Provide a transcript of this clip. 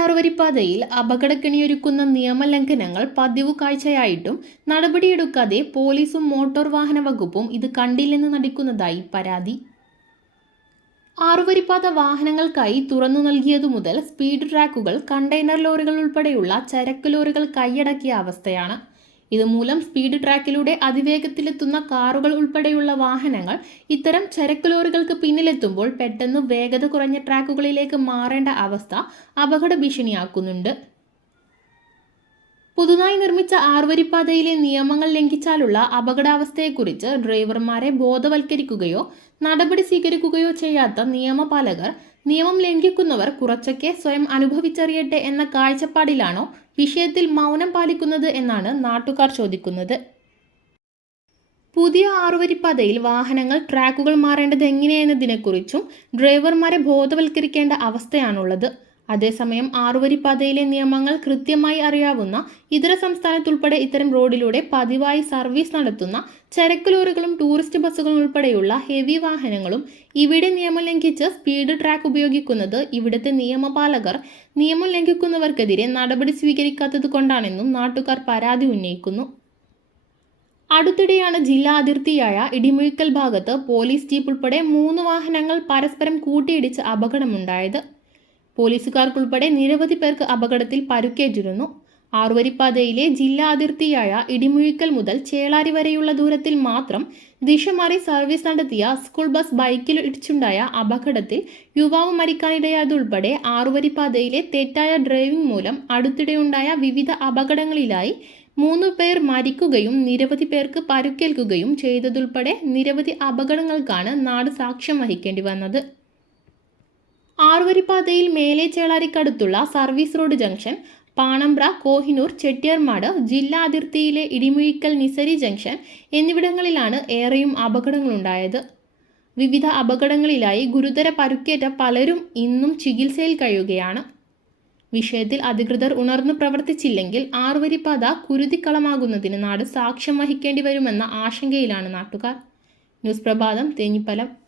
ആറുവരിപ്പാതയിൽ അപകടക്കെണിയൊരുക്കുന്ന നിയമലംഘനങ്ങൾ പതിവ് കാഴ്ചയായിട്ടും നടപടിയെടുക്കാതെ പോലീസും മോട്ടോർ വാഹന വകുപ്പും ഇത് കണ്ടില്ലെന്ന് നടിക്കുന്നതായി പരാതി. ആറുവരിപ്പാത വാഹനങ്ങൾക്കായി തുറന്നു നൽകിയതു മുതൽ സ്പീഡ് ട്രാക്കുകൾ കണ്ടെയ്നർ ലോറികൾ ഉൾപ്പെടെയുള്ള ചരക്ക് ലോറികൾ കൈയടക്കിയ അവസ്ഥയാണ്. ഇതുമൂലം സ്പീഡ് ട്രാക്കിലൂടെ അതിവേഗത്തിലെത്തുന്ന കാറുകൾ ഉൾപ്പെടെയുള്ള വാഹനങ്ങൾ ഇത്തരം ചരക്ക് ലോറികൾക്ക് പിന്നിലെത്തുമ്പോൾ പെട്ടെന്ന് വേഗത കുറഞ്ഞ ട്രാക്കുകളിലേക്ക് മാറേണ്ട അവസ്ഥ അപകട ഭീഷണിയാക്കുന്നുണ്ട്. പുതുതായി നിർമ്മിച്ച ആർവരിപ്പാതയിലെ നിയമങ്ങൾ ലംഘിച്ചാലുള്ള അപകടാവസ്ഥയെക്കുറിച്ച് ഡ്രൈവർമാരെ ബോധവൽക്കരിക്കുകയോ നടപടി സ്വീകരിക്കുകയോ ചെയ്യാത്ത നിയമപാലകർ നിയമം ലംഘിക്കുന്നവർ കുറച്ചൊക്കെ സ്വയം അനുഭവിച്ചറിയട്ടെ എന്ന കാഴ്ചപ്പാടിലാണോ വിഷയത്തിൽ മൗനം പാലിക്കുന്നത് എന്നാണ് നാട്ടുകാർ ചോദിക്കുന്നത്. പുതിയ ആറുവരിപ്പാതയിൽ വാഹനങ്ങൾ ട്രാക്കുകൾ മാറേണ്ടത് എങ്ങനെയെന്നതിനെക്കുറിച്ചും ഡ്രൈവർമാരെ ബോധവൽക്കരിക്കേണ്ട അവസ്ഥയാണുള്ളത്. അതേസമയം ആറുവരിപ്പാതയിലെ നിയമങ്ങൾ കൃത്യമായി അറിയാവുന്ന ഇതര സംസ്ഥാനത്തുൾപ്പെടെ ഇത്തരം റോഡിലൂടെ പതിവായി സർവീസ് നടത്തുന്ന ചരക്ക് ലോറികളും ടൂറിസ്റ്റ് ബസ്സുകളും ഉൾപ്പെടെയുള്ള ഹെവി വാഹനങ്ങളും ഇവിടെ നിയമം ലംഘിച്ച് സ്പീഡ് ട്രാക്ക് ഉപയോഗിക്കുന്നത് ഇവിടുത്തെ നിയമപാലകർ നിയമം ലംഘിക്കുന്നവർക്കെതിരെ നടപടി സ്വീകരിക്കാത്തത് കൊണ്ടാണെന്നും നാട്ടുകാർ പരാതി ഉന്നയിക്കുന്നു. അടുത്തിടെയാണ് ജില്ലാ അതിർത്തിയായ ഇടിമുഴിക്കൽ ഭാഗത്ത് പോലീസ് ജീപ്പ് ഉൾപ്പെടെ മൂന്ന് വാഹനങ്ങൾ പരസ്പരം കൂട്ടിയിടിച്ച് അപകടമുണ്ടായത്. പോലീസുകാർക്കുൾപ്പെടെ നിരവധി പേർക്ക് അപകടത്തിൽ പരുക്കേറ്റിരുന്നു. ആറുവരിപ്പാതയിലെ ജില്ലാ അതിർത്തിയായ ഇടിമുഴിക്കൽ മുതൽ ചേളാരി വരെയുള്ള ദൂരത്തിൽ മാത്രം ദിശ മാറി സർവീസ് നടത്തിയ സ്കൂൾ ബസ് ബൈക്കിൽ ഇടിച്ചുണ്ടായ അപകടത്തിൽ യുവാവ് മരിക്കാനിടയായതുൾപ്പെടെ ആറുവരിപ്പാതയിലെ തെറ്റായ ഡ്രൈവിംഗ് മൂലം അടുത്തിടെയുണ്ടായ വിവിധ അപകടങ്ങളിലായി മൂന്ന് പേർ മരിക്കുകയും നിരവധി പേർക്ക് പരുക്കേൽക്കുകയും ചെയ്തതുൾപ്പെടെ നിരവധി അപകടങ്ങൾക്കാണ് നാട് സാക്ഷ്യം വഹിക്കേണ്ടി വന്നത്. ആറുവരിപ്പാതയിൽ മേലെ ചേളാരിക്കടുത്തുള്ള service road junction Panambra Kohinoor Chettiyarmad ജില്ലാ അതിർത്തിയിലെ ഇടിമുഴിക്കൽ നിസരി ജംഗ്ഷൻ എന്നിവിടങ്ങളിലാണ് ഏറെയും അപകടങ്ങളുണ്ടായത്. വിവിധ അപകടങ്ങളിലായി ഗുരുതര പരുക്കേറ്റ പലരും ഇന്നും ചികിത്സയിൽ കഴിയുകയാണ്. വിഷയത്തിൽ അധികൃതർ ഉണർന്നു പ്രവർത്തിച്ചില്ലെങ്കിൽ ആറുവരിപ്പാത കുരുതിക്കളമാകുന്നതിന് നാട് സാക്ഷ്യം വഹിക്കേണ്ടി വരുമെന്ന ആശങ്കയിലാണ് നാട്ടുകാർ. ന്യൂസ് പ്രഭാതം തേഞ്ഞിപ്പലം.